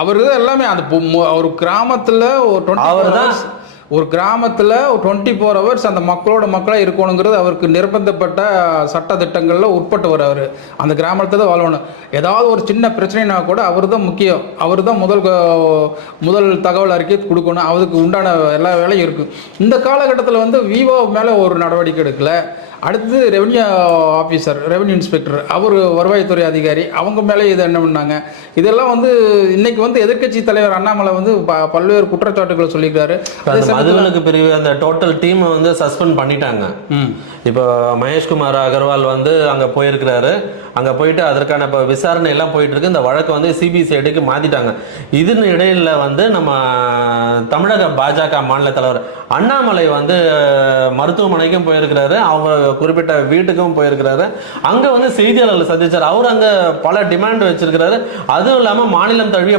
அவரு எல்லாமே அந்த ஒரு கிராமத்துல ஒரு கிராமத்தில் 24 ஹவர்ஸ் அந்த மக்களோட மக்களாக இருக்கணுங்கிறது அவருக்கு நிர்பந்தப்பட்ட சட்ட திட்டங்களில் உட்பட்டவர். அவர் அந்த கிராமத்தில் தான் வாழணும். ஏதாவது ஒரு சின்ன பிரச்சனைனா கூட அவர் தான் முக்கியம். அவர் தான் முதல் தகவல் அறிக்கை கொடுக்கணும். அதுக்கு உண்டான எல்லா வேலையும் இருக்குது. இந்த காலகட்டத்தில் வந்து விவோ மேலே ஒரு நடவடிக்கை எடுக்கல. அடுத்தது ரெவன்யூ ஆஃபீஸர், ரெவன்யூ இன்ஸ்பெக்டர், அவர் வருவாய்த்துறை அதிகாரி, அவங்க மேலே இதை என்ன பண்ணாங்க. இதெல்லாம் வந்து இன்னைக்கு வந்து எதிர்க்கட்சி தலைவர் அண்ணாமலை வந்து பல்வேறு குற்றச்சாட்டுகளை சொல்லியிருக்காரு. மதுவிலக்கு பிரிவு அந்த டோட்டல் டீம் வந்து சஸ்பெண்ட் பண்ணிட்டாங்க. இப்போ மகேஷ்குமார் அகர்வால் வந்து அங்கே போயிருக்கிறாரு. அங்கே போயிட்டு அதற்கான இப்போ விசாரணை எல்லாம் போயிட்டு இருக்கு. இந்த வழக்கு வந்து சிபிசிஐடிக்கு மாற்றிட்டாங்க. இதன் இடையில வந்து நம்ம தமிழக பாஜக மாநில தலைவர் அண்ணாமலை வந்து மருத்துவமனைக்கும் போயிருக்கிறாரு. அவங்க குறிப்பிட்ட வீட்டுக்கும் போயிருக்கிறாரு. அங்கே வந்து செய்தியாளர்கள் சந்திச்சார். அவர் அங்கே பல டிமாண்ட் வச்சிருக்கிறாரு. அதுவும் இல்லாமல் மாநிலம் தழுவிய